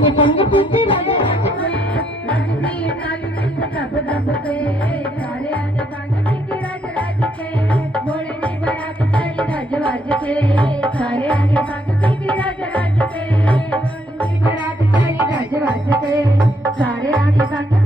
ने पंग पीती राजा राज के लक्ष्मी नाग सब दब के सारे आने पंग पीती राज राज के घोड़े की बारात चली राज वाज के सारे आने पंग पीती राज राज के घोड़े की बारात चली राज वाज के सारे आने पंग